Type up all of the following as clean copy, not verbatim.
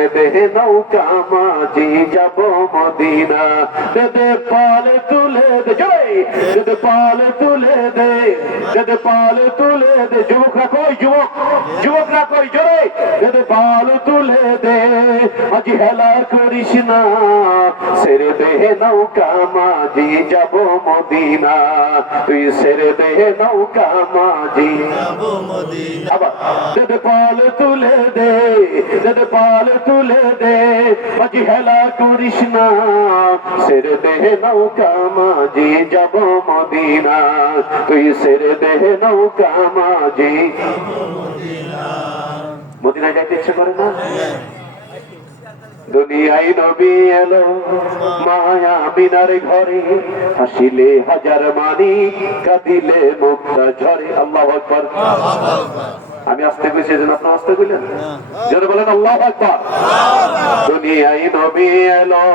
ছেড়ে দে নৌকা মাঝি যাব মদিনা। দে পাল তুলে দে জয়, দে পাল তুলে দে, দে পাল তুলে দে। যুবকরা কই, যুবকরা কই জয়, দে পাল তুলে দে। মাঝি হেলা করিস না, ছেড়ে দে নৌকা মাঝি যাব মদিনা। তুই ছেড়ে দে নৌকা মাঝি যাব মদিনা। আবার দে পাল তুলে দে, দে পাল তুলে দে। মাঝি হেলা করিস না, ছেড়ে দে নৌকা মাঝি যাব মদিনা। তুই ছেড়ে দে নৌকা মাঝি মদিনা যাইতে ইচ্ছে করে না? দুনিয়ায় নবী এলো মায়া মিনার ঘরে, হাসিলে হাজার মানি, কাঁদিলে মুক্তা ঝরে। আল্লাহু আকবার। আমি আসতে কইছি যেন আপনি আসতে কইলেন, জোরে বলেন আল্লাহু আকবার। দুনিয়ায় নবী এলো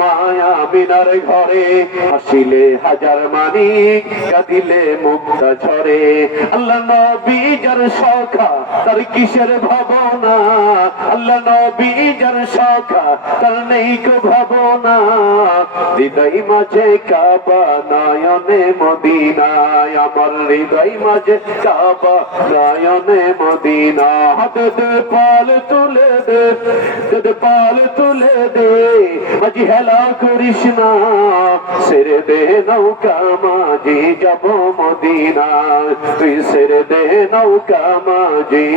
মায়া মিনার ঘরে, হাসিলে হাজার মানি, কাঁদিলে মুক্তা ঝরে। আল্লাহ নবী যার সখা তার কিসের ভাবনা, আল্লাহ নবী যার সখা তার নেই কো ভাবনা। হৃদয় মাঝে কাবা নয়নে মদিনা, আমার হৃদয় মাঝে কাবা নয়নে মদিনা। হাতে দে পাল তুলে দে, দে পাল তুলে দে। মাঝি হেলা করিস না, ছেড়ে দে নৌকা মাঝি যাব মদিনা। তুই ছেড়ে দে নৌকা মাঝি।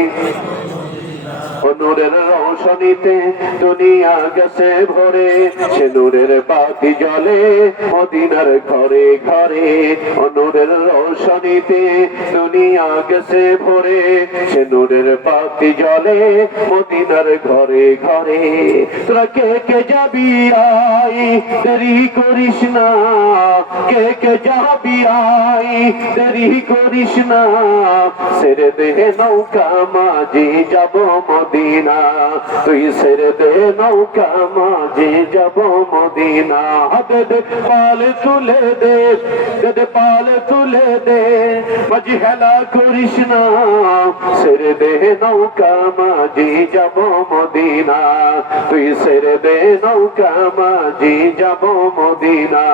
নূরের রৌশনীতে দুনিয়া গেছে ভরে, সে নূরের বাতি জ্বলে মদিনার ঘরে ঘরে। নূরের রৌশনীতে দুনিয়া গেছে ভরে, সে নূরের বাতি জ্বলে মদিনার ঘরে ঘরে। তোরা কে কে যাবি আই, দেরি করিস না। কে কে যাবি আই, দেরি করিস না। ছেড়ে দে নৌকা মাঝি যাব মদিনা। তুই ছেড়ে দে নৌকা মাঝি যাব মদিনা। হাতে দে পাল তুলে দে, দে পাল তুলে দে। মাঝি হেলা করিস না, ছেড়ে দে নৌকা মাঝি যাব মদিনা। তুই ছেড়ে দে নৌকা মাঝি যাব মদিনা।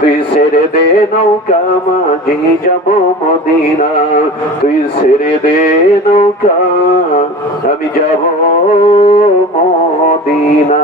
তুই ছেড়ে দে নৌকা মাঝি যাব মদিনা। তুই ছেড়ে দে নৌকা, আমি যাব মদিনা।